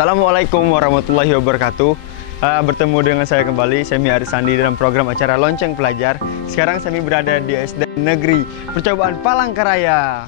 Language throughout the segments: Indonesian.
Assalamualaikum warahmatullahi wabarakatuh. Bertemu dengan saya kembali, Semi Arisandi dalam program acara Lonceng Pelajar. Sekarang Semi berada di SD Negeri Percobaan Palangkaraya.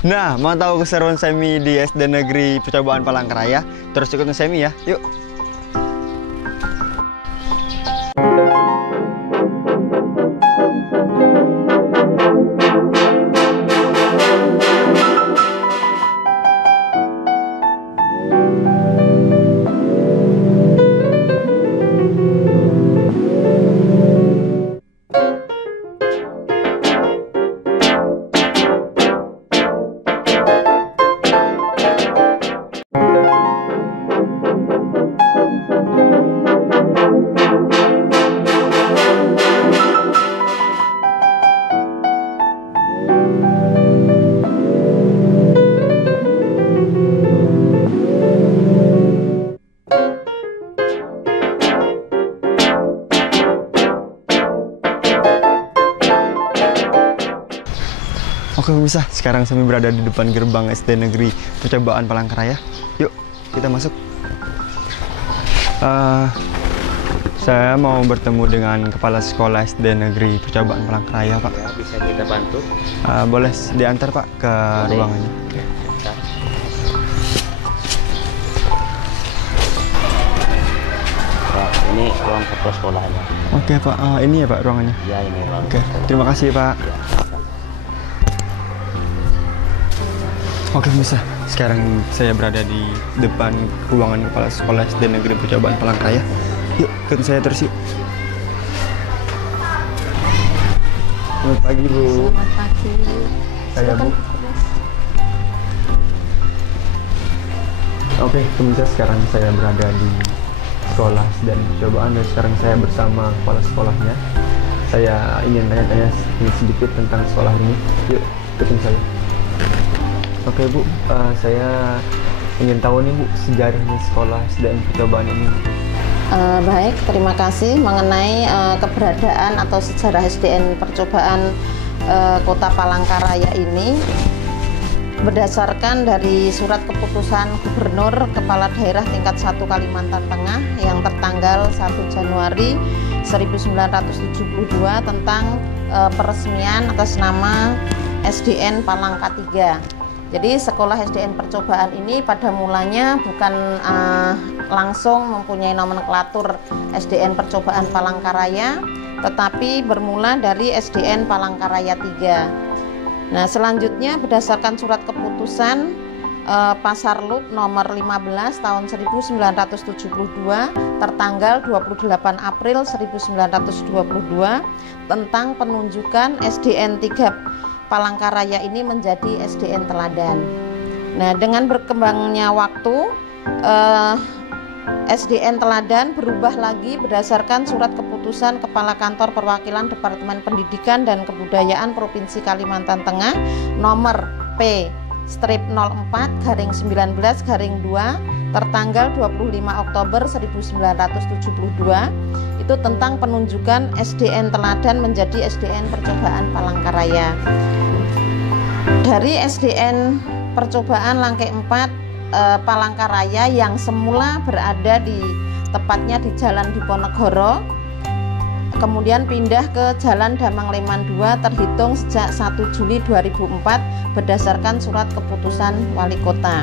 Nah, mau tahu keseruan Semi di SD Negeri Percobaan Palangkaraya? Terus ikutin Semi ya, yuk! Oke bisa, sekarang Semi berada di depan gerbang SD Negeri Percobaan Palangkaraya. Yuk, kita masuk. Saya mau bertemu dengan Kepala Sekolah SD Negeri Percobaan Palangkaraya, Pak. Ya, bisa kita bantu? Boleh diantar, Pak, ke ruangannya. Nah, ini ruang kepala sekolahnya. Oke, Pak. Ini ya, Pak, ruangannya? Ya, ini ruang. Oke, terima kasih, Pak. Ya. Oke bisa, sekarang saya berada di depan ruangan Kepala Sekolah SD Negeri Percobaan Palangkaraya. Yuk, ikut saya terus yuk. Selamat pagi, Bu. Selamat pagi. Saya, Bu. Oke, pemirsa, sekarang saya berada di sekolah dan percobaan dan sekarang saya bersama kepala sekolahnya. Saya ingin tanya-tanya sedikit tentang sekolah ini. Yuk, ikutin saya. Oke Bu, saya ingin tahu nih Bu, sejarahnya sekolah SDN percobaan ini. Baik, terima kasih. Mengenai keberadaan atau sejarah SDN percobaan Kota Palangkaraya ini, berdasarkan dari surat keputusan Gubernur Kepala Daerah tingkat 1 Kalimantan Tengah yang tertanggal 1 Januari 1972 tentang peresmian atas nama SDN Palangka 3. Jadi sekolah SDN percobaan ini pada mulanya bukan langsung mempunyai nomenklatur SDN percobaan Palangkaraya, tetapi bermula dari SDN Palangkaraya 3. Nah, selanjutnya berdasarkan surat keputusan Pasarlup nomor 15 tahun 1972 tertanggal 28 April 1922 tentang penunjukan SDN 3 Palangkaraya ini menjadi SDN teladan. Nah, dengan berkembangnya waktu, SDN teladan berubah lagi berdasarkan surat keputusan Kepala Kantor Perwakilan Departemen Pendidikan dan Kebudayaan Provinsi Kalimantan Tengah nomor P-04/19/2 tertanggal 25 Oktober 1972 itu tentang penunjukan SDN teladan menjadi SDN percobaan Palangkaraya. Dari SDN percobaan Langke 4 Palangkaraya yang semula berada tepatnya di Jalan Diponegoro, kemudian pindah ke Jalan Damang Leman 2 terhitung sejak 1 Juli 2004 berdasarkan surat keputusan Wali Kota.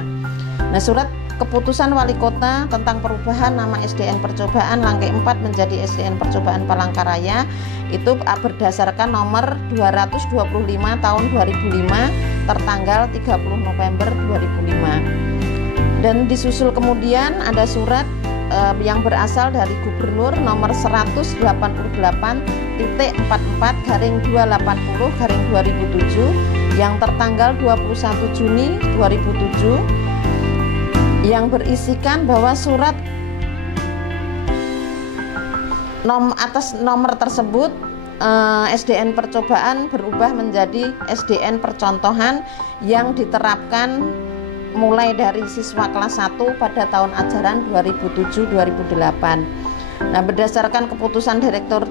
Nah, surat keputusan Wali Kota tentang perubahan nama SDN percobaan Langke 4 menjadi SDN percobaan Palangkaraya itu berdasarkan nomor 225 tahun 2005 tertanggal 30 November 2005. Dan disusul kemudian ada surat yang berasal dari Gubernur nomor 184.44/2007 yang tertanggal 21 Juni 2007 yang berisikan bahwa surat atas nomor tersebut SDN percobaan berubah menjadi SDN percontohan yang diterapkan mulai dari siswa kelas 1 pada tahun ajaran 2007-2008. Nah, berdasarkan keputusan Direktur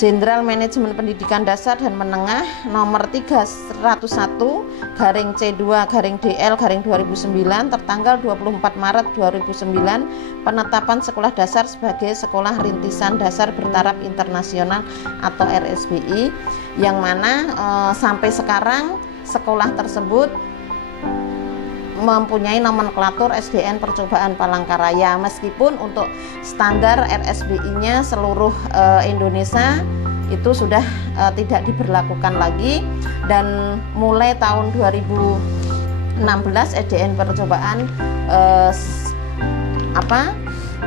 Jenderal Manajemen Pendidikan Dasar dan Menengah nomor 301-C2-DL-2009 tertanggal 24 Maret 2009 penetapan sekolah dasar sebagai sekolah rintisan dasar bertaraf internasional atau RSBI, yang mana sampai sekarang sekolah tersebut mempunyai nomenklatur SDN percobaan Palangkaraya, meskipun untuk standar RSBI-nya seluruh Indonesia itu sudah tidak diberlakukan lagi, dan mulai tahun 2016 SDN percobaan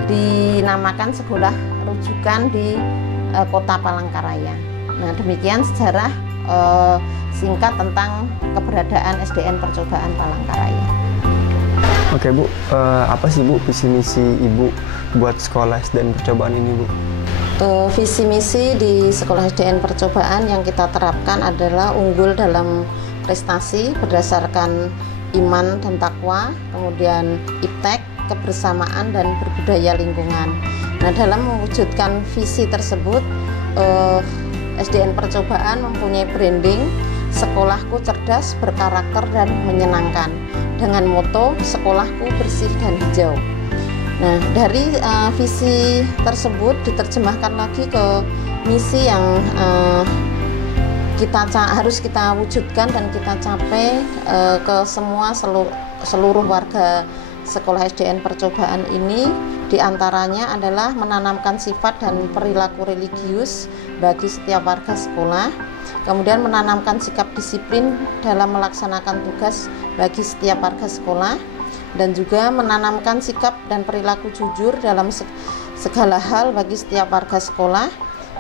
dinamakan sekolah rujukan di Kota Palangkaraya. Nah, demikian sejarah singkat tentang keberadaan SDN percobaan Palangkaraya. Oke Bu, apa sih Bu visi misi Ibu buat sekolah SDN percobaan ini Bu? Visi misi di sekolah SDN percobaan yang kita terapkan adalah unggul dalam prestasi berdasarkan iman dan takwa, kemudian iptek, kebersamaan dan berbudaya lingkungan. Nah, dalam mewujudkan visi tersebut, SDN percobaan mempunyai branding sekolahku cerdas, berkarakter dan menyenangkan dengan moto sekolahku bersih dan hijau. Nah, dari visi tersebut diterjemahkan lagi ke misi yang harus kita wujudkan dan kita capai ke seluruh warga sekolah SDN percobaan ini. Diantaranya adalah menanamkan sifat dan perilaku religius bagi setiap warga sekolah, kemudian menanamkan sikap disiplin dalam melaksanakan tugas bagi setiap warga sekolah, dan juga menanamkan sikap dan perilaku jujur dalam segala hal bagi setiap warga sekolah,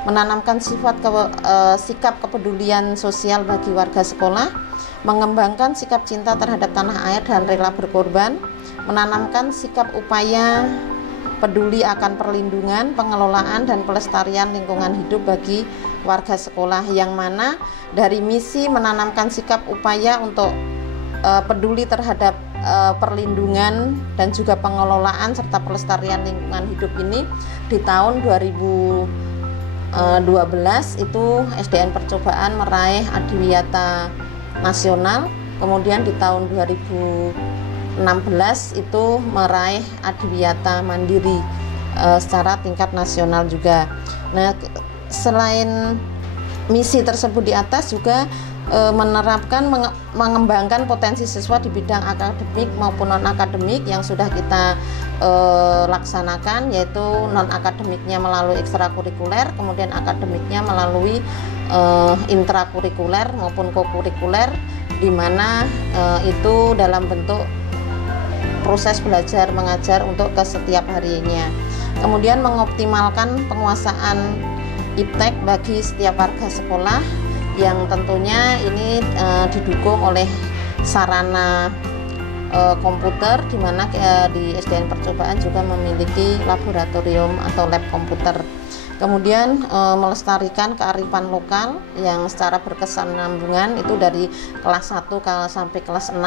menanamkan sikap kepedulian sosial bagi warga sekolah, mengembangkan sikap cinta terhadap tanah air dan rela berkorban, menanamkan sikap upaya peduli akan perlindungan, pengelolaan dan pelestarian lingkungan hidup bagi warga sekolah, yang mana dari misi menanamkan sikap upaya untuk peduli terhadap perlindungan dan juga pengelolaan serta pelestarian lingkungan hidup ini di tahun 2012 itu SDN Percobaan meraih Adiwiyata Nasional, kemudian di tahun 2016 itu meraih Adiwiyata Mandiri secara tingkat nasional juga. Nah, selain misi tersebut di atas juga menerapkan mengembangkan potensi siswa di bidang akademik maupun non akademik yang sudah kita laksanakan, yaitu non akademiknya melalui ekstrakurikuler, kemudian akademiknya melalui intrakurikuler maupun kokurikuler, di mana itu dalam bentuk proses belajar mengajar untuk ke setiap harinya. Kemudian mengoptimalkan penguasaan iptek bagi setiap warga sekolah, yang tentunya ini didukung oleh sarana komputer, di mana di SDN Percobaan juga memiliki laboratorium atau lab komputer. Kemudian melestarikan kearifan lokal yang secara berkesinambungan itu dari kelas 1 sampai kelas 6,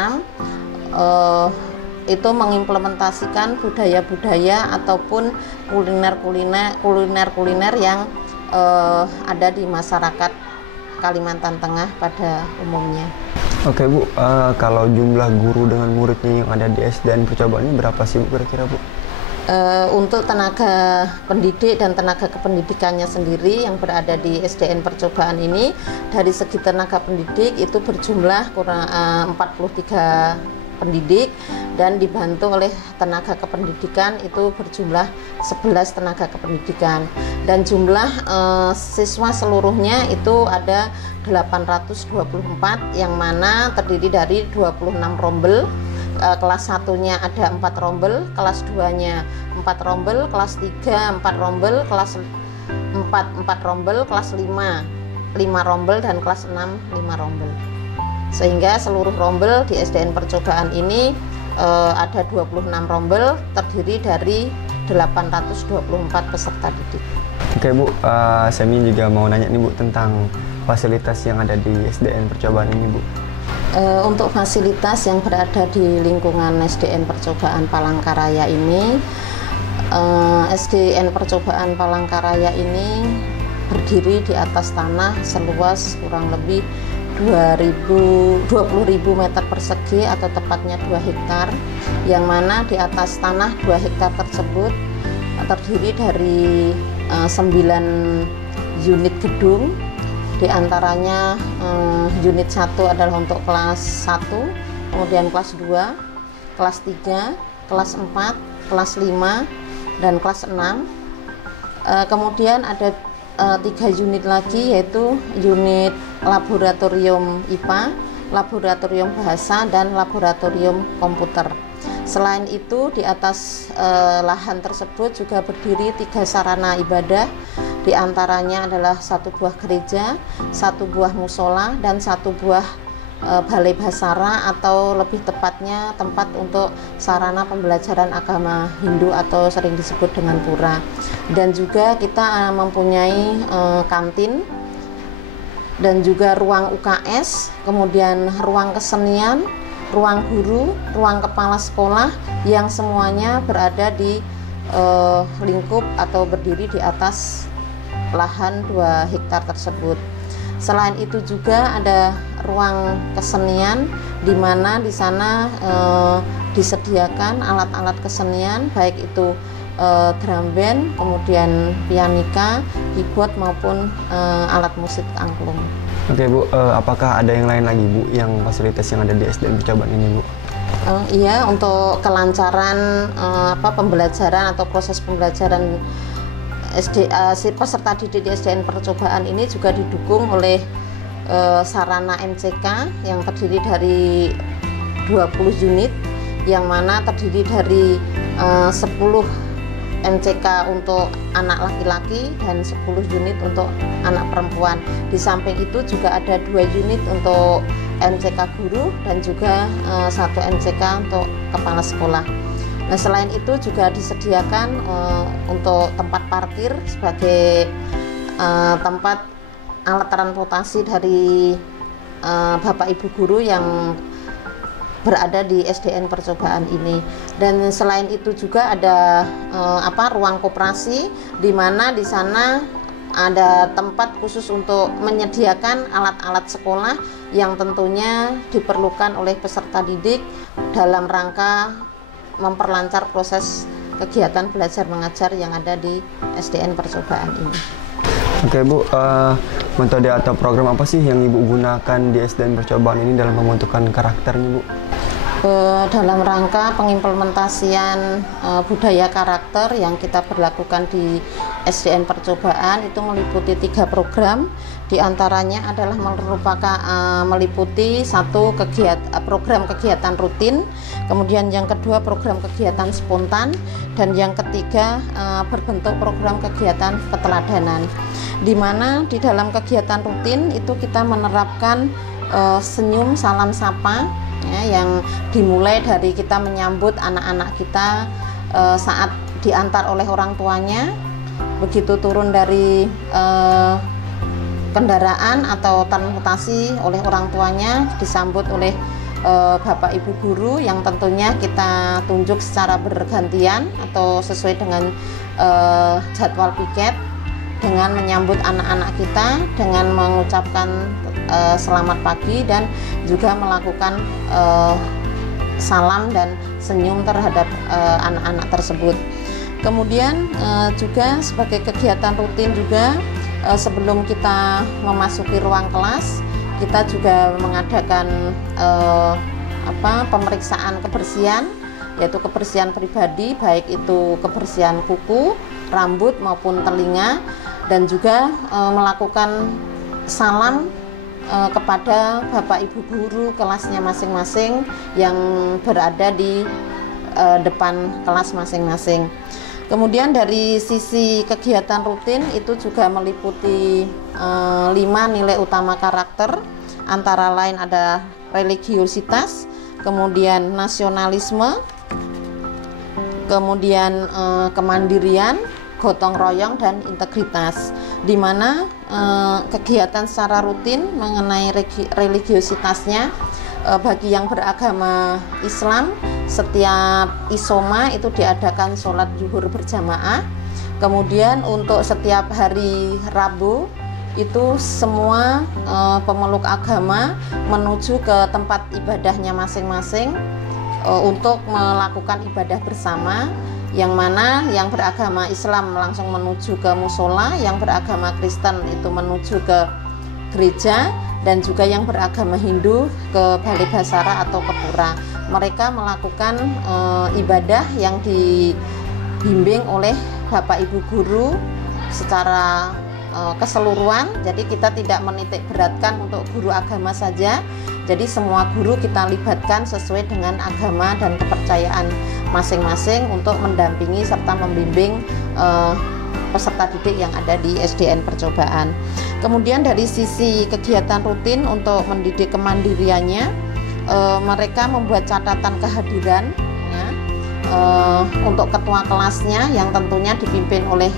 itu mengimplementasikan budaya-budaya ataupun kuliner-kuliner yang ada di masyarakat Kalimantan Tengah pada umumnya. Oke Bu, kalau jumlah guru dengan muridnya yang ada di SDN Percobaan ini berapa sih Bu kira-kira Bu? Untuk tenaga pendidik dan tenaga kependidikannya sendiri yang berada di SDN Percobaan ini, dari segi tenaga pendidik itu berjumlah kurang 43 pendidik, dan dibantu oleh tenaga kependidikan itu berjumlah 11 tenaga kependidikan, dan jumlah siswa seluruhnya itu ada 824, yang mana terdiri dari 26 rombel. Kelas 1-nya ada 4 rombel, kelas 2-nya 4 rombel, kelas 3 4 rombel, kelas 4 rombel, kelas 5 rombel, dan kelas 6 5 rombel. Sehingga seluruh rombel di SDN Percobaan ini ada 26 rombel, terdiri dari 824 peserta didik. Oke Bu, saya juga mau nanya nih Bu tentang fasilitas yang ada di SDN Percobaan ini Bu. Untuk fasilitas yang berada di lingkungan SDN Percobaan Palangkaraya ini, SDN Percobaan Palangkaraya ini berdiri di atas tanah seluas kurang lebih 20.000 meter persegi atau tepatnya 2 hektar, yang mana di atas tanah 2 hektar tersebut terdiri dari 9 unit gedung. Di antaranya unit 1 adalah untuk kelas 1, kemudian kelas 2, kelas 3, kelas 4, kelas 5, dan kelas 6. Kemudian ada 3 unit lagi, yaitu unit laboratorium IPA, laboratorium bahasa, dan laboratorium komputer. Selain itu, di atas lahan tersebut juga berdiri 3 sarana ibadah, di antaranya adalah 1 buah gereja, 1 buah musola, dan 1 buah balai basara, atau lebih tepatnya tempat untuk sarana pembelajaran agama Hindu atau sering disebut dengan pura. Dan juga kita mempunyai kantin, dan juga ruang UKS, kemudian ruang kesenian, ruang guru, ruang kepala sekolah, yang semuanya berada di lingkup atau berdiri di atas lahan 2 hektar tersebut. Selain itu juga ada ruang kesenian, di mana di sana disediakan alat-alat kesenian, baik itu drum band, kemudian pianika, keyboard, maupun alat musik angklung. Oke Bu, apakah ada yang lain lagi Bu yang fasilitas yang ada di SDN Percobaan ini Bu? Iya, untuk kelancaran pembelajaran atau proses pembelajaran si peserta didik di SDN Percobaan ini juga didukung oleh sarana MCK yang terdiri dari 20 unit, yang mana terdiri dari 10 MCK untuk anak laki-laki dan 10 unit untuk anak perempuan. Di samping itu juga ada 2 unit untuk MCK guru dan juga 1 MCK untuk kepala sekolah. Nah, selain itu juga disediakan untuk tempat parkir sebagai tempat alat transportasi dari Bapak Ibu guru yang berada di SDN percobaan ini. Dan selain itu juga ada ruang koperasi, di mana di sana ada tempat khusus untuk menyediakan alat-alat sekolah yang tentunya diperlukan oleh peserta didik dalam rangka memperlancar proses kegiatan belajar mengajar yang ada di SDN percobaan ini. Oke Bu, metode atau program apa sih yang Ibu gunakan di SDN percobaan ini dalam pembentukan karakternya Bu? Dalam rangka pengimplementasian budaya karakter yang kita berlakukan di SDN percobaan itu meliputi 3 program. Di antaranya adalah meliputi satu program kegiatan rutin, kemudian yang kedua program kegiatan spontan, dan yang ketiga berbentuk program kegiatan keteladanan. Di mana di dalam kegiatan rutin itu kita menerapkan senyum salam sapa, ya, yang dimulai dari kita menyambut anak-anak kita saat diantar oleh orang tuanya, begitu turun dari kendaraan atau transportasi oleh orang tuanya, disambut oleh Bapak Ibu guru yang tentunya kita tunjuk secara bergantian atau sesuai dengan jadwal piket, dengan menyambut anak-anak kita dengan mengucapkan selamat pagi dan juga melakukan salam dan senyum terhadap anak-anak tersebut. Kemudian juga sebagai kegiatan rutin juga sebelum kita memasuki ruang kelas, kita juga mengadakan pemeriksaan kebersihan, yaitu kebersihan pribadi, baik itu kebersihan kuku, rambut maupun telinga, dan juga melakukan salam kepada Bapak Ibu guru kelasnya masing-masing yang berada di depan kelas masing-masing. Kemudian dari sisi kegiatan rutin itu juga meliputi 5 nilai utama karakter, antara lain ada religiositas, kemudian nasionalisme, kemudian kemandirian, gotong royong, dan integritas, di mana kegiatan secara rutin mengenai religiositasnya bagi yang beragama Islam, setiap isoma itu diadakan sholat zuhur berjamaah. Kemudian untuk setiap hari Rabu itu semua pemeluk agama menuju ke tempat ibadahnya masing-masing untuk melakukan ibadah bersama, yang mana yang beragama Islam langsung menuju ke musola, yang beragama Kristen itu menuju ke gereja, dan juga yang beragama Hindu ke Balai Basara atau ke pura. Mereka melakukan ibadah yang dibimbing oleh Bapak Ibu guru secara keseluruhan. Jadi kita tidak menitik beratkan untuk guru agama saja. Jadi semua guru kita libatkan sesuai dengan agama dan kepercayaan masing-masing untuk mendampingi serta membimbing peserta didik yang ada di SDN percobaan. Kemudian dari sisi kegiatan rutin untuk mendidik kemandiriannya, mereka membuat catatan kehadiran ya, untuk ketua kelasnya yang tentunya dipimpin oleh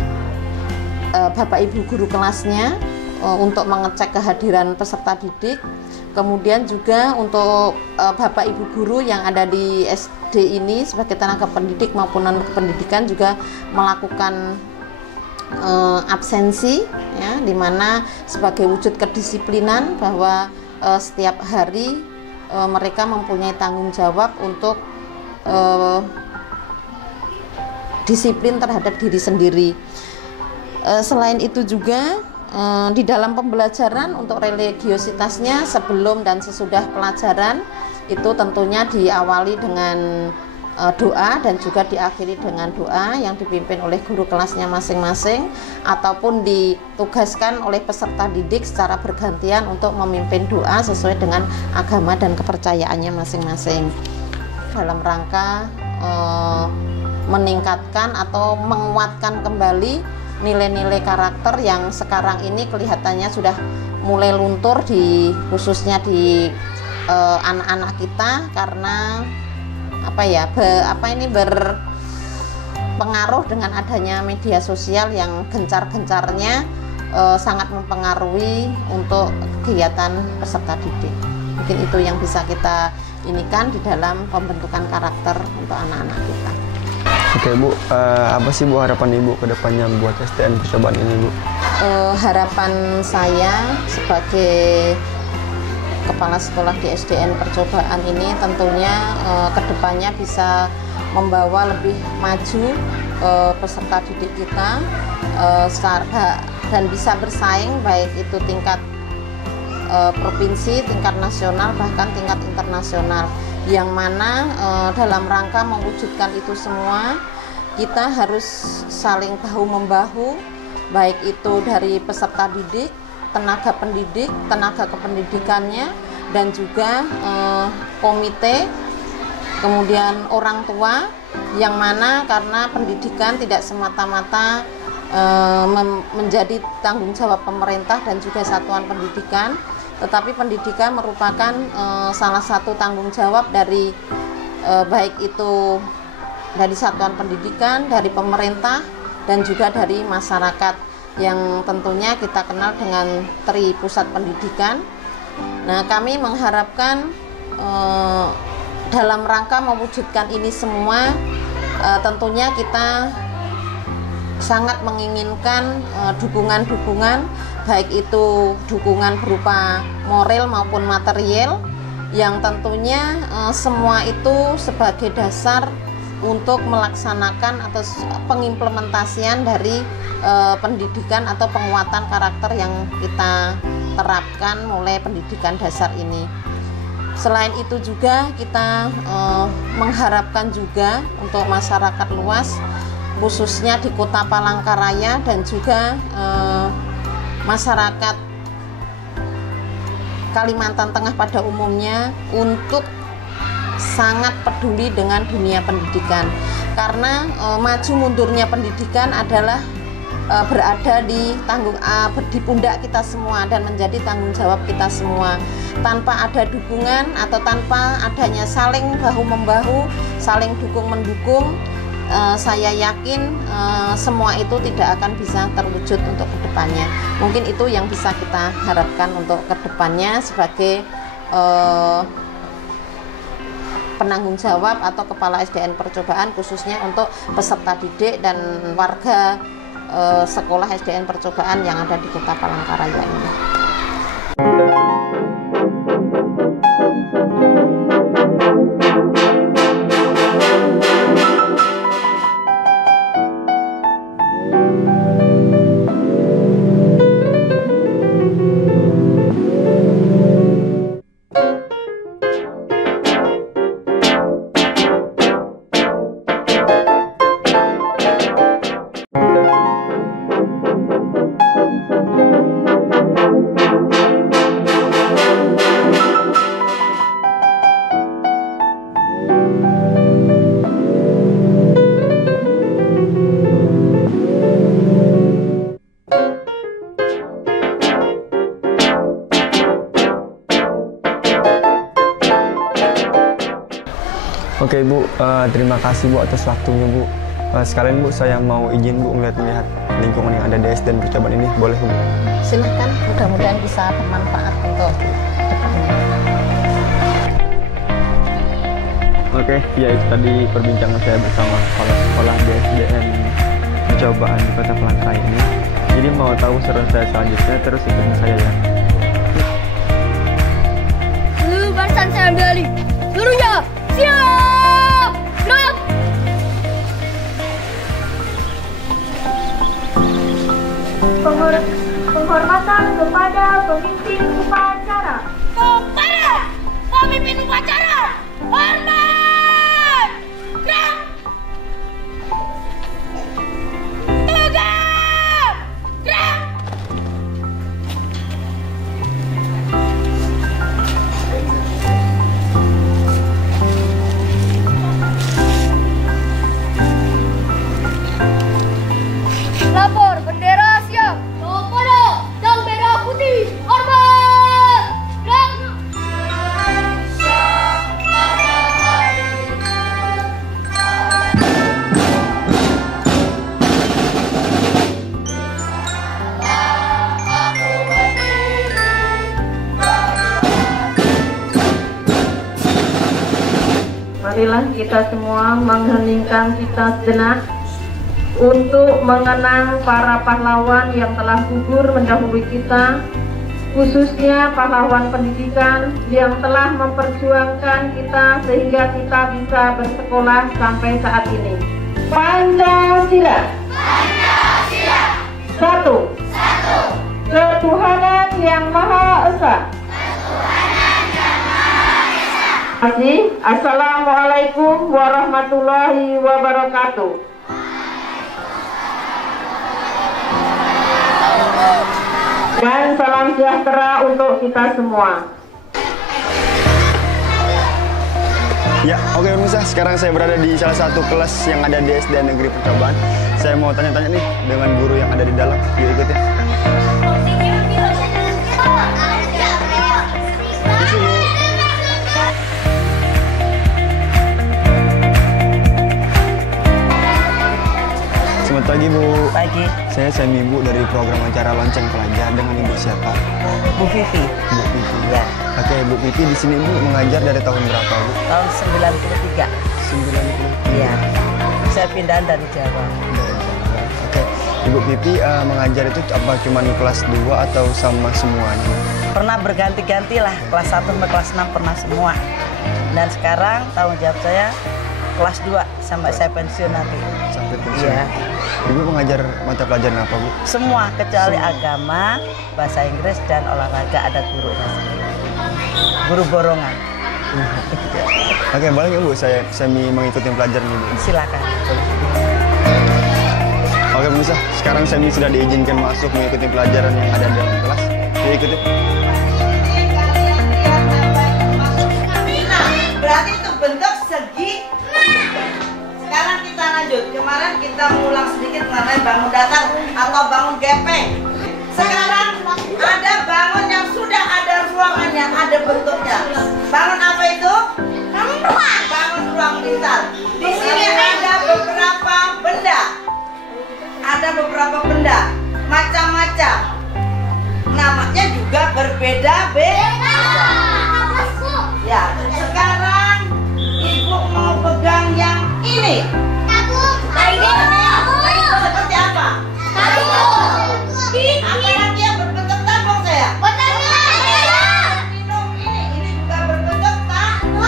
Bapak Ibu guru kelasnya untuk mengecek kehadiran peserta didik. Kemudian juga untuk Bapak Ibu guru yang ada di SD ini sebagai tenaga pendidik maupun non kependidikan juga melakukan absensi, ya, dimana sebagai wujud kedisiplinan bahwa setiap hari mereka mempunyai tanggung jawab untuk disiplin terhadap diri sendiri. Selain itu juga di dalam pembelajaran untuk religiositasnya sebelum dan sesudah pelajaran itu tentunya diawali dengan doa dan juga diakhiri dengan doa yang dipimpin oleh guru kelasnya masing-masing ataupun ditugaskan oleh peserta didik secara bergantian untuk memimpin doa sesuai dengan agama dan kepercayaannya masing-masing dalam rangka meningkatkan atau menguatkan kembali nilai-nilai karakter yang sekarang ini kelihatannya sudah mulai luntur khususnya di anak-anak kita karena berpengaruh dengan adanya media sosial yang gencar-gencarnya sangat mempengaruhi untuk kegiatan peserta didik. Mungkin itu yang bisa kita inikan di dalam pembentukan karakter untuk anak-anak kita. Oke Bu, apa sih Bu harapan Ibu ke depannya buat SDN percobaan ini Bu? Harapan saya sebagai kepala sekolah di SDN percobaan ini tentunya ke depannya bisa membawa lebih maju peserta didik kita dan bisa bersaing baik itu tingkat provinsi, tingkat nasional, bahkan tingkat internasional, yang mana dalam rangka mewujudkan itu semua kita harus saling bahu-membahu, baik itu dari peserta didik, tenaga pendidik, tenaga kependidikannya, dan juga komite, kemudian orang tua, yang mana karena pendidikan tidak semata-mata menjadi tanggung jawab pemerintah dan juga satuan pendidikan, tetapi pendidikan merupakan salah satu tanggung jawab dari baik itu dari satuan pendidikan, dari pemerintah, dan juga dari masyarakat yang tentunya kita kenal dengan Tri Pusat Pendidikan. Nah, kami mengharapkan dalam rangka mewujudkan ini semua, tentunya kita sangat menginginkan dukungan-dukungan, baik itu dukungan berupa moral maupun material, yang tentunya semua itu sebagai dasar untuk melaksanakan atau pengimplementasian dari pendidikan atau penguatan karakter yang kita terapkan mulai pendidikan dasar ini. Selain itu juga kita mengharapkan juga untuk masyarakat luas, khususnya di Kota Palangkaraya dan juga masyarakat Kalimantan Tengah pada umumnya, untuk sangat peduli dengan dunia pendidikan, karena maju mundurnya pendidikan adalah berada di pundak kita semua dan menjadi tanggung jawab kita semua. Tanpa ada dukungan atau tanpa adanya saling bahu-membahu, saling dukung-mendukung, saya yakin semua itu tidak akan bisa terwujud untuk kedepannya. Mungkin itu yang bisa kita harapkan untuk kedepannya sebagai penanggung jawab atau kepala SDN percobaan, khususnya untuk peserta didik dan warga sekolah SDN percobaan yang ada di Kota Palangkaraya ini. Oke Bu, terima kasih Bu atas waktunya Bu. Sekalian Bu, saya mau izin Bu melihat lingkungan yang ada di SDN percobaan ini, boleh Bu? Silahkan, mudah-mudahan bisa bermanfaat untuk depannya. Oke, ya itu tadi perbincangan saya bersama kepala sekolah di SDN percobaan di Kota Palangkaraya ini. Jadi mau tahu saran saya selanjutnya, terus ikutin saya ya. Seluruh barisan saya ambil alih. Seluruhnya siap! Gerak! Penghormatan kepada pemimpin upacara. Kepada pemimpin upacara, hormat! Gerak! Tegak! Gerak! Lapor, bendera siap. Kepada sang merah putih, hormat! Gerak! marilah kita semua mengheningkan kita sejenak untuk mengenang para pahlawan yang telah gugur mendahului kita, khususnya pahlawan pendidikan yang telah memperjuangkan kita sehingga kita bisa bersekolah sampai saat ini. Pancasila. Pancasila. Satu. Ketuhanan yang Maha Esa. Assalamualaikum warahmatullahi wabarakatuh. Dan salam sejahtera untuk kita semua. Ya, oke pemirsa, sekarang saya berada di salah satu kelas yang ada di SDN Negeri Percobaan. Saya mau tanya-tanya nih dengan guru yang ada di dalam. Yuk ikutin. Selamat pagi Bu. Pagi, Saya Semi Bu dari program acara Lonceng Pelajar. Dengan Ibu siapa? Bu Vivi. Bu Vivi. Ya, Oke, Bu Vivi di sini Bu mengajar dari tahun berapa Bu? tahun 93. 90. Iya. Saya pindahan dari Jawa. Oke, Ibu Vivi mengajar itu apa cuma kelas 2 atau sama semuanya? Pernah berganti-ganti lah, kelas 1 sampai kelas 6 pernah semua. Dan sekarang tanggung jawab saya kelas 2 sampai saya pensiun nanti. Sampai pensiun. Iya. Ibu mengajar mata pelajaran apa Bu? Semua kecuali agama, bahasa Inggris dan olahraga ada gurunya sendiri. Guru borongan. Oke, boleh nggak Bu saya semi mengikuti pelajaran ini Bu? Silakan. Oke pemirsa, sekarang Semi sudah diizinkan masuk mengikuti pelajaran yang ada di dalam kelas. Yuk ikuti. Berarti itu bentuk segi. Sekarang kita lanjut. Kemarin kita mengulang sedikit mengenai bangun datar atau bangun gepeng. Sekarang ada bangun yang sudah ada ruangannya, ada bentuknya. Bangun apa itu? Bangun ruang. Bangun ruang pintar. Di sini ada beberapa benda. Ada beberapa benda, macam-macam. Namanya juga berbeda-beda. Ya, sekarang Ibu mau pegang yang ini. Seperti apa? Apa lagi yang berbentuk tabung saya? Minum ini juga berbentuk tabung.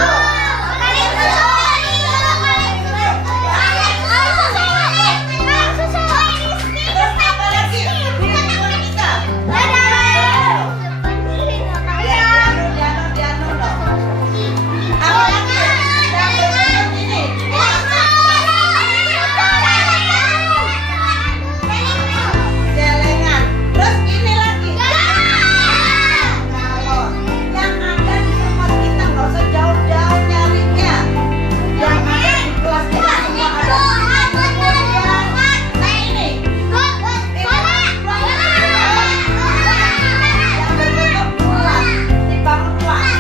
Terus apa lagi? Boneka. Piano dong. Apa lagi? Yang berbentuk ini. Celengan. Terus ini lagi. Galon. Yang ada di rumah kita nggak usah jauh-jauh nyarinya. Yang ada di kelas kita semua ada. Nah ini. Yang berbentuk bulat. Ini bangun ruang.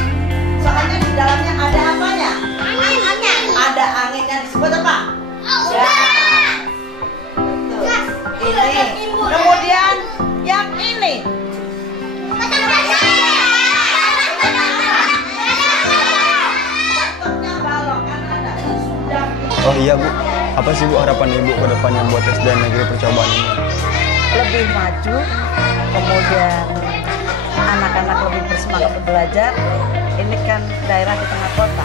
Soalnya di dalamnya ada apanya? Ada anginnya disebut apa? Ya. Tuh. Ini. Kemudian yang ini. Bentuknya balok kan ada. Sudah. Oh iya Bu, apa sih Bu harapan Ibu ke depannya buat SDN Negeri Percobaan ini? Lebih maju, kemudian anak-anak lebih bersemangat belajar. Ini kan daerah di tengah kota,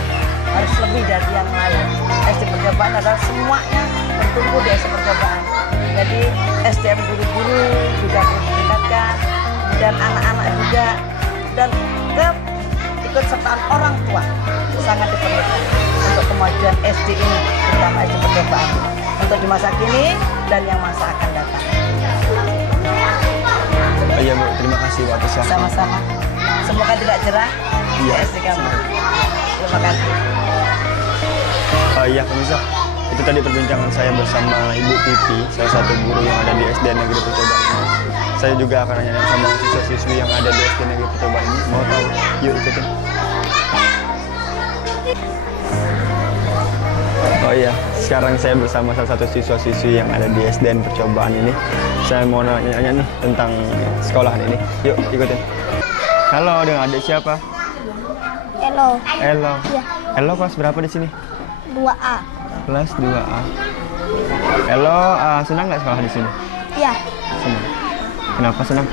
harus lebih dari yang lain. SD Percobaan adalah semuanya bertumbuh di SD Percobaan. Jadi SDM guru-guru juga perlu ditingkatkan, dan anak-anak juga, dan ikut sertaan orang tua sangat diperlukan untuk kemajuan SD ini, terutama SD Percobaan, untuk di masa kini dan yang masa akan datang. Oh iya Bu, terima kasih Bu atas waktu. Sama-sama. Semoga tidak jerah Iya. SD kamu. Terima kasih. Iya pemirsa, itu tadi perbincangan saya bersama Ibu Vivi, salah satu guru yang ada di SDN Negeri Percobaan ini. Saya juga akan nanya sama siswa-siswi yang ada di SDN Negeri Percobaan ini. Mau tahu? Yuk ikutin. Oh iya, sekarang saya bersama salah satu siswa-siswi yang ada di SDN Percobaan ini. Saya mau nanya nih tentang sekolah ini. Yuk ikutin. Halo, dengan adik siapa? Hello. Elo. Iya. Elo kelas berapa di sini? 2A. Kelas 2A. Elo, senang nggak sekolah di sini? Ya, Senang. Kenapa senang?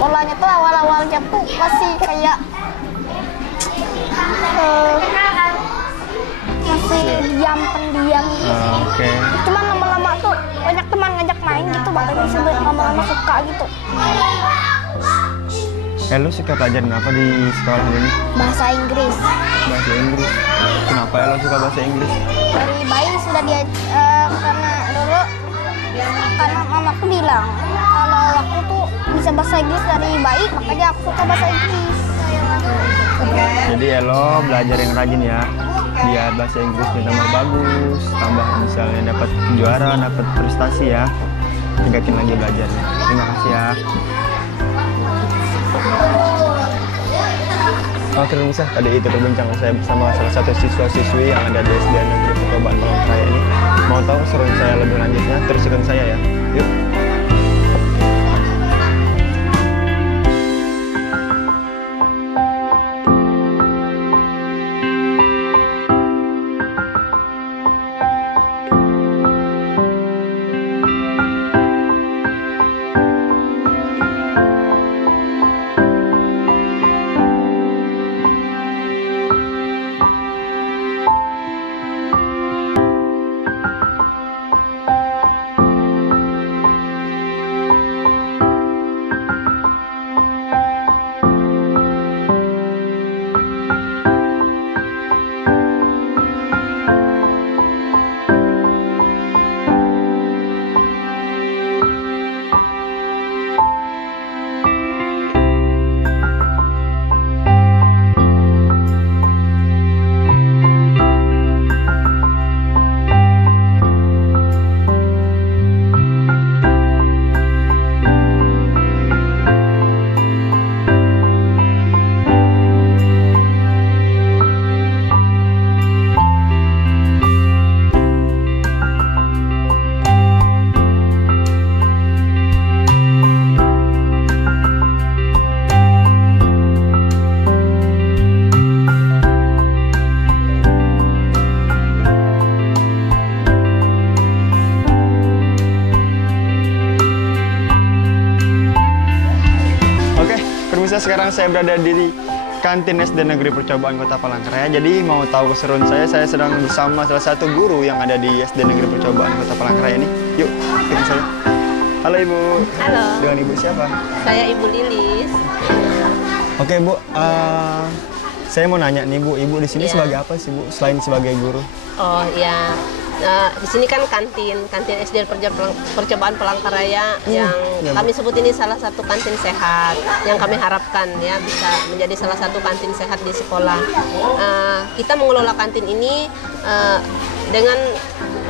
sekolahnya tuh awal-awalnya tuh masih kayak masih pendiam gitu. Oke. Cuman lama-lama tuh banyak teman ngajak main gitu, makanya sampai lama-lama suka gitu. Lu suka pelajaran apa di sekolah ini? Bahasa Inggris. Bahasa Inggris. Kenapa Elo suka bahasa Inggris? Dari bayi sudah dia karena dulu karena mamaku bilang kalau aku tuh bisa bahasa Inggris dari bayi, makanya aku suka bahasa Inggris. Jadi Elo belajar yang rajin ya. Biar bahasa Inggrisnya tambah bagus, tambah misalnya dapat juara, dapat prestasi ya. Tingkatin lagi belajarnya. Terima kasih ya. Oke pemirsa, tadi itu perbincangan saya bersama salah satu siswa-siswi yang ada di SD Negeri Percobaan Palangkaraya ini. Mau tahu keseruan saya lebih lanjutnya? Terus ikutin saya ya. Yuk. Sekarang saya berada di kantin SD Negeri Percobaan Kota Palangkaraya. Jadi mau tahu keseruan saya sedang bersama salah satu guru yang ada di SD Negeri Percobaan Kota Palangkaraya ini. Yuk, ikutin saya. Halo Ibu. Halo. Dengan Ibu siapa? Saya Ibu Lilis. Oke Bu, saya mau nanya nih Bu, Ibu di sini sebagai apa sih Bu, selain sebagai guru? Oh ya, di sini kan kantin SD Percobaan Palangkaraya yang kami sebut ini salah satu kantin sehat yang kami harapkan ya bisa menjadi salah satu kantin sehat di sekolah. Kita mengelola kantin ini dengan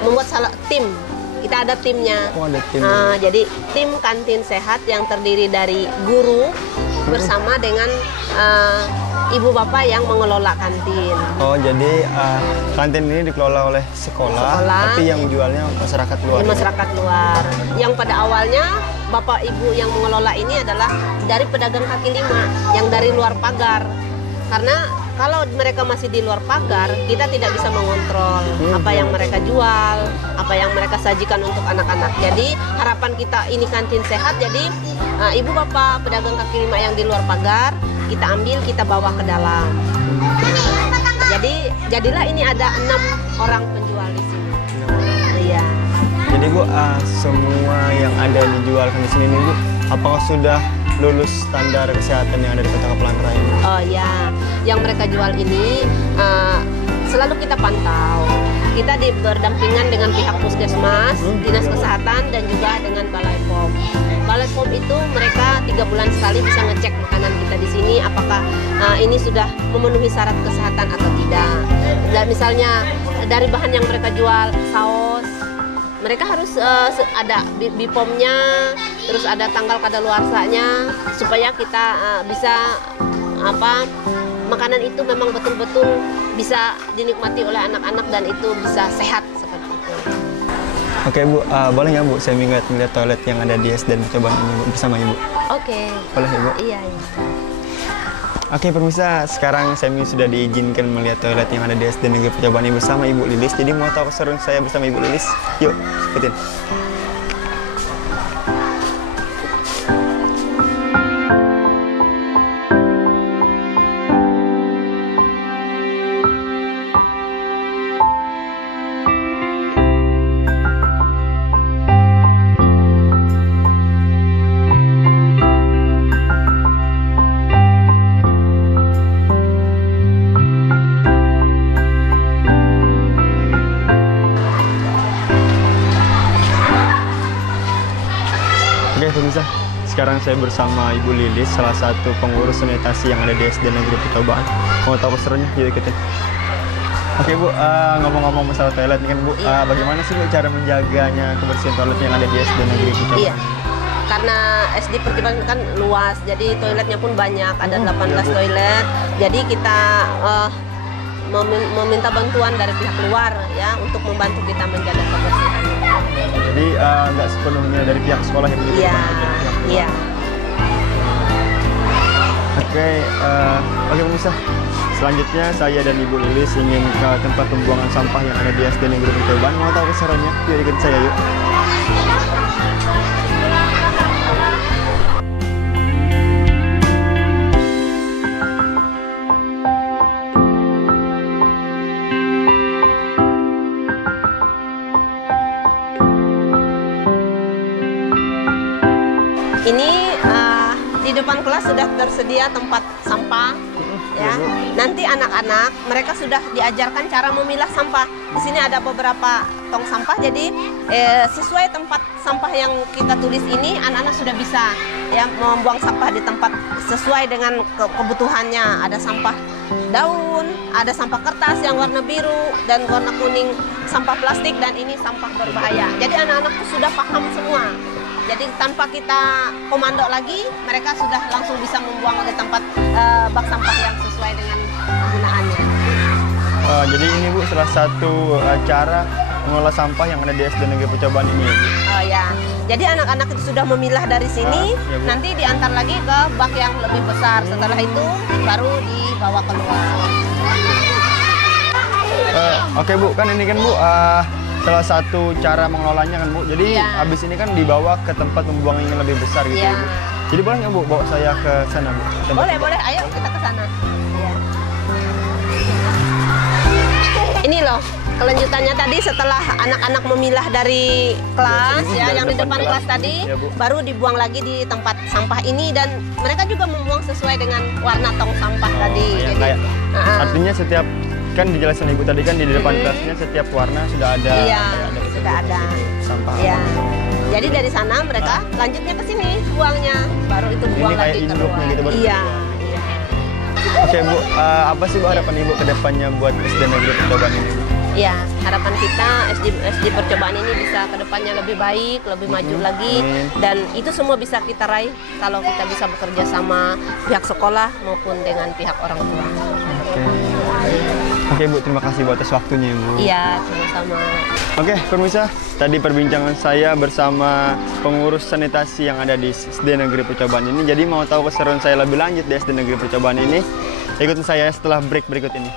membuat tim. Kita ada timnya. Oh, ada tim. Jadi tim kantin sehat yang terdiri dari guru bersama dengan ibu bapak yang mengelola kantin. Oh, jadi kantin ini dikelola oleh sekolah, tapi yang jualnya masyarakat luar. Masyarakat luar. Yang pada awalnya bapak ibu yang mengelola ini adalah dari pedagang kaki lima yang dari luar pagar. Karena kalau mereka masih di luar pagar, kita tidak bisa mengontrol apa yang mereka jual, apa yang mereka sajikan untuk anak-anak. Jadi harapan kita ini kantin sehat. Jadi ibu bapak pedagang kaki lima yang di luar pagar kita ambil, kita bawa ke dalam. Jadi jadilah ini ada 6 orang penjual di sini. Iya. Jadi Bu, semua yang ada dijualkan di sini nih Bu, apakah sudah lulus standar kesehatan yang ada di Kota Palangkaraya ini? Oh ya, yang mereka jual ini selalu kita pantau. Kita berdampingan dengan pihak puskesmas, dinas kesehatan, dan juga dengan Balai POM. Balai POM itu mereka 3 bulan sekali bisa ngecek makanan kita di sini, apakah ini sudah memenuhi syarat kesehatan atau tidak. Dan misalnya dari bahan yang mereka jual, saus, mereka harus ada BPOM-nya, terus ada tanggal kadaluarsanya, supaya kita bisa makanan itu memang betul-betul bisa dinikmati oleh anak-anak dan itu bisa sehat seperti itu. Oke Bu, boleh nggak Bu saya melihat toilet yang ada di SD Percobaan ini Bu, bersama Ibu? Oke. Boleh ya Bu? Iya. Oke pemirsa, sekarang Semi sudah diizinkan melihat toilet yang ada di SD Negeri Percobaan ini bersama Ibu Lilis. Jadi mau tahu keseruan saya bersama Ibu Lilis? Yuk, ikutin. Oke pemirsa, sekarang saya bersama Ibu Lilis, salah satu pengurus sanitasi yang ada di SD Negeri Percobaan. Mau tahu keseruannya? Yuk ikutin. Oke Bu, ngomong-ngomong masalah toilet nih kan Bu, bagaimana sih Bu cara menjaganya kebersihan toilet yang ada di SD Negeri Percobaan? Iya, karena SD Percobaan kan luas, jadi toiletnya pun banyak, ada 18 toilet. Jadi kita meminta bantuan dari pihak luar ya untuk membantu kita menjaga kebersihan. Jadi nggak sepenuhnya dari pihak sekolah yang begitu? Iya, iya. Oke pemirsa, selanjutnya saya dan Ibu Lilis ingin ke tempat pembuangan sampah yang ada di SD Negeri Percobaan. Mau tahu keseruannya? Yuk ikut saya yuk. Ini di depan kelas sudah tersedia tempat sampah ya. Nanti anak-anak mereka sudah diajarkan cara memilah sampah. Di sini ada beberapa tong sampah, jadi sesuai tempat sampah yang kita tulis ini anak-anak sudah bisa ya membuang sampah di tempat sesuai dengan kebutuhannya. Ada sampah daun, ada sampah kertas yang warna biru dan warna kuning, sampah plastik, dan ini sampah berbahaya. Jadi anak-anak sudah paham semua. Jadi tanpa kita komando lagi, mereka sudah langsung bisa membuang di tempat bak sampah yang sesuai dengan penggunaannya. Jadi ini Bu salah satu cara mengolah sampah yang ada di SD Negeri Percobaan ini ya Bu? Oh ya, jadi anak-anak itu sudah memilah dari sini, ya, Bu. nanti diantar lagi ke bak yang lebih besar. Setelah itu baru dibawa keluar. Oke Bu, kan ini kan Bu salah satu cara mengelolanya kan Bu. Jadi habis ini kan dibawa ke tempat pembuangan yang lebih besar gitu ya Bu. Jadi boleh nggak Bu bawa saya ke sana Bu? Boleh, ayo kita ke sana. Ya. Ini loh kelanjutannya tadi setelah anak-anak memilah dari kelas ya, yang di depan kelas tadi, baru dibuang lagi di tempat sampah ini, dan mereka juga membuang sesuai dengan warna tong sampah tadi. Ya, Jadi kayak, artinya setiap kan dijelasin Ibu tadi kan di depan kelasnya setiap warna sudah ada. Iya, sudah ada. Sampah. Iya. Jadi dari sana mereka lanjutnya ke sini buangnya, baru itu buang ini kayak lagi induknya keluar. gitu, Iya. Oke Bu, apa sih Bu harapan Ibu ke depannya buat SD Negeri Percobaan ini Bu? Ya, harapan kita SD Percobaan ini bisa ke depannya lebih baik, lebih maju lagi, dan itu semua bisa kita raih kalau kita bisa bekerja sama pihak sekolah maupun dengan pihak orang tua. Oke Bu, terima kasih Bu atas waktunya Bu. Iya, sama-sama. Oke, pemirsa, tadi perbincangan saya bersama pengurus sanitasi yang ada di SD Negeri Percobaan ini. Jadi mau tahu keseruan saya lebih lanjut di SD Negeri Percobaan ini, ikutin saya setelah break berikut ini.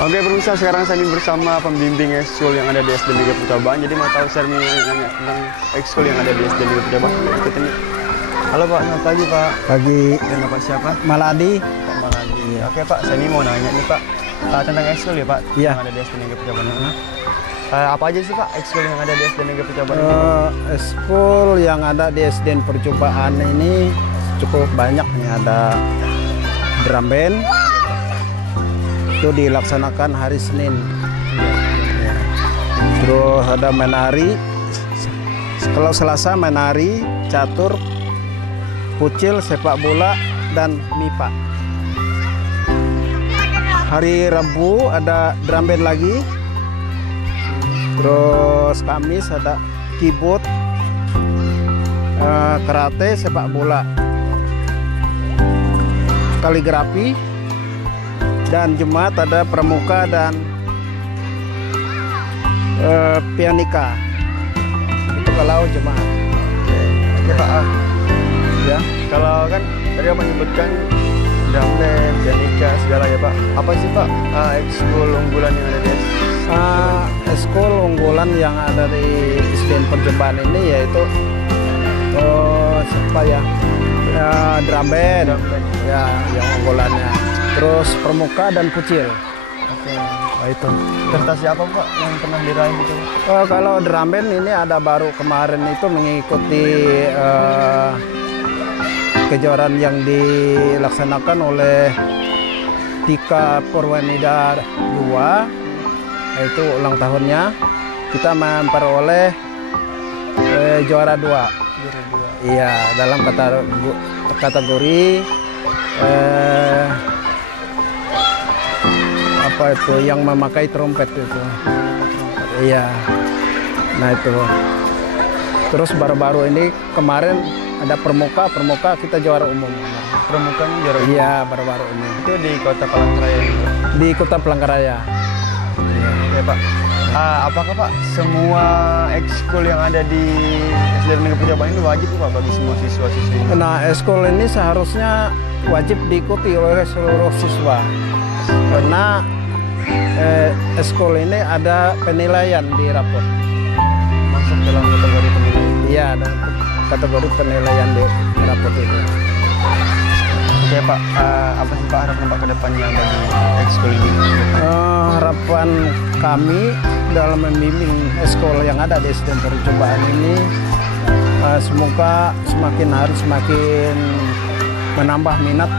Oke pemirsa, sekarang saya bersama pembimbing ekskul yang ada di SD Negeri Percobaan. Jadi mau tahu saya nanya tentang ekskul yang ada di SD Negeri Percobaan. Ikutin nih. Halo Pak, selamat pagi Pak. Pagi. Dan Bapak siapa? Maladi. Pak Maladi. Oke Pak, saya ini mau nanya nih Pak tentang ekskul ya Pak, Iya. yang ada di SD Negeri Percobaan. Apa aja sih Pak ekskul yang ada di SD Negeri Percobaan ini? Ekskul yang ada di SD Percobaan ini cukup banyak nih. Ada drum band, itu dilaksanakan hari Senin. Ya. Terus ada menari, kalau Selasa menari, catur, pucil, sepak bola, dan MIPA. Hari Rabu ada drum band lagi. Terus Kamis ada keyboard, karate, sepak bola, kaligrafi, dan Jumat ada pramuka dan pianika. Itu kalau Jumat. Oke Pak. Ya. Kalau kan tadi Bapak menyebutkan drum band, pianika segala ya Pak. Apa sih Pak ekskul unggulan yang ada di SD? Ekskul unggulan yang ada di SD Percobaan ini yaitu siapa ya? Drum band. Ya, yang unggulannya. Terus pramuka dan pucil. Oke. Nah, itu. Prestasi apa Pak yang pernah diraih gitu? Kalau drum band ini ada baru kemarin itu mengikuti kejuaraan yang dilaksanakan oleh Tika Purwanida 2, yaitu ulang tahunnya. Kita memperoleh juara 2. Iya, dalam kategori apa itu yang memakai trompet itu. Iya. Nah itu. Terus baru-baru ini kemarin ada pramuka kita juara umum. Pramukanya juara umum? Iya, baru-baru ini. Itu di Kota Palangkaraya juga? Di Kota Palangkaraya. Ya Pak. Apakah Pak semua ekskul yang ada di SD Negeri Percobaan ini wajib Pak bagi semua siswa-siswi? Nah, ekskul ini seharusnya wajib diikuti oleh seluruh siswa. Karena ekskul ini ada penilaian di rapor. Masuk dalam kategori penilaian? Iya, dalam kategori penilaian di rapor itu. Oke Pak, apa sih Pak harapan Pak ke depannya bagi ekskul ini? Harapan kami dalam membimbing ekskul yang ada di SD Percobaan ini semoga semakin hari semakin menambah minat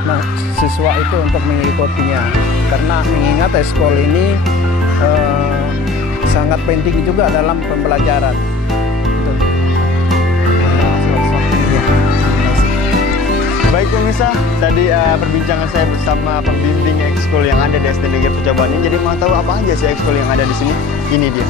siswa itu untuk mengikutinya. Karena mengingat ekskul ini sangat penting juga dalam pembelajaran. Baik pemirsa, tadi perbincangan saya bersama pembimbing ekskul yang ada di SD Negeri Percobaan ini. Jadi mau tahu apa aja sih ekskul yang ada di sini? Ini dia.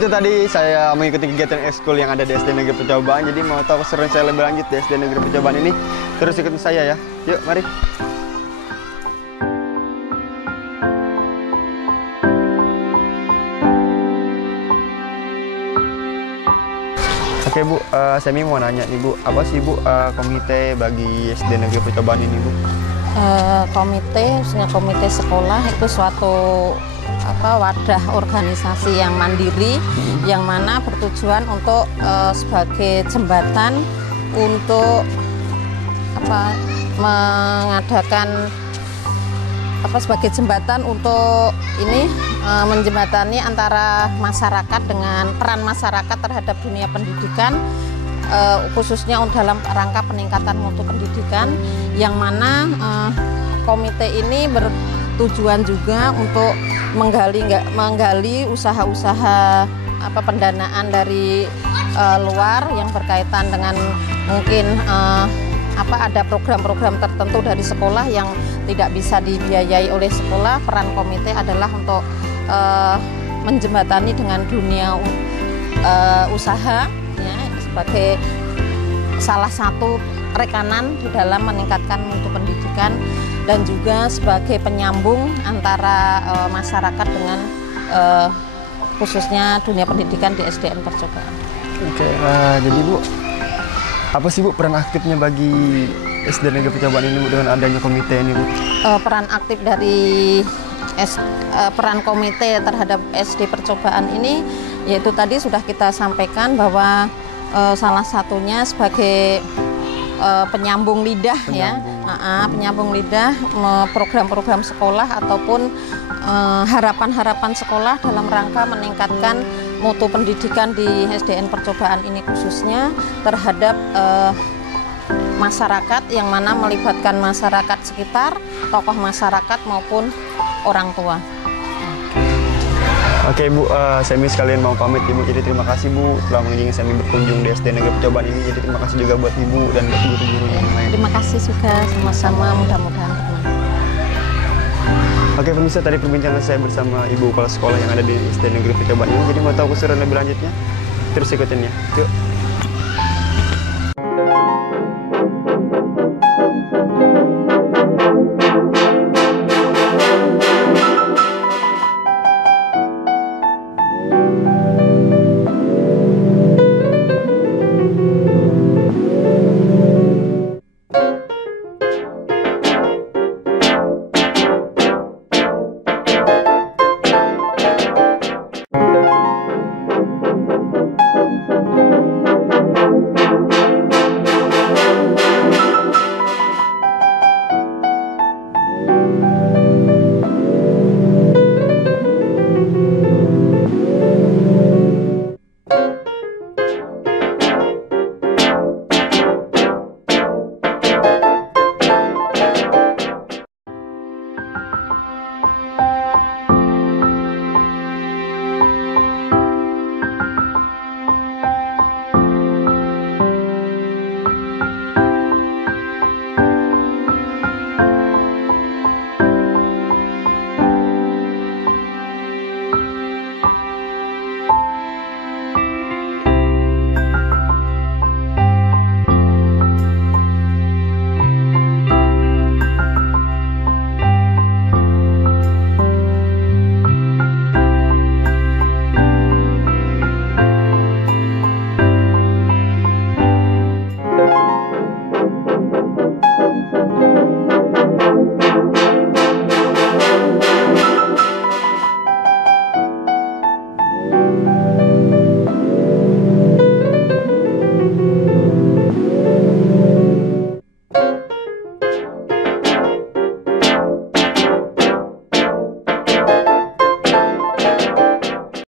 itu tadi saya mengikuti kegiatan ekskul yang ada di SD Negeri Percobaan. Jadi mau tahu keseruan saya lebih lanjut di SD Negeri Percobaan ini, terus ikutin saya ya. Yuk, mari. Oke Bu, saya mau nanya nih Bu, apa sih Bu komite bagi SD Negeri Percobaan ini Bu? Komite, khususnya komite sekolah itu suatu wadah organisasi yang mandiri, yang mana bertujuan untuk sebagai jembatan untuk mengadakan sebagai jembatan untuk ini menjembatani antara masyarakat dengan peran masyarakat terhadap dunia pendidikan, khususnya dalam rangka peningkatan mutu pendidikan, yang mana komite ini bertujuan juga untuk menggali usaha-usaha pendanaan dari luar yang berkaitan dengan mungkin ada program-program tertentu dari sekolah yang tidak bisa dibiayai oleh sekolah. Peran komite adalah untuk menjembatani dengan dunia usaha ya, sebagai salah satu rekanan di dalam meningkatkan mutu pendidikan dan juga sebagai penyambung antara masyarakat dengan khususnya dunia pendidikan di SDN Percobaan. Oke, jadi Bu, apa sih Bu peran aktifnya bagi SD Negeri Percobaan ini Bu dengan adanya komite ini Bu? Peran aktif dari peran komite terhadap SD Percobaan ini yaitu tadi sudah kita sampaikan bahwa salah satunya sebagai penyambung lidah ya, penyambung lidah program-program sekolah ataupun harapan-harapan sekolah dalam rangka meningkatkan mutu pendidikan di SDN Percobaan ini khususnya terhadap masyarakat, yang mana melibatkan masyarakat sekitar, tokoh masyarakat maupun orang tua. Oke Bu, Semi sekalian mau pamit Ibu. Jadi terima kasih Bu telah mengizinkan Semi berkunjung di SD Negeri Percobaan ini. Jadi terima kasih juga buat Ibu dan buat guru-guru yang lain. Terima kasih juga, sama-sama, mudah-mudahan bermanfaat. Oke pemirsa, tadi perbincangan saya bersama Ibu kepala sekolah yang ada di SD Negeri Percobaan ini. Jadi mau tahu keseruan lebih lanjutnya, terus ikutin ya. Yuk.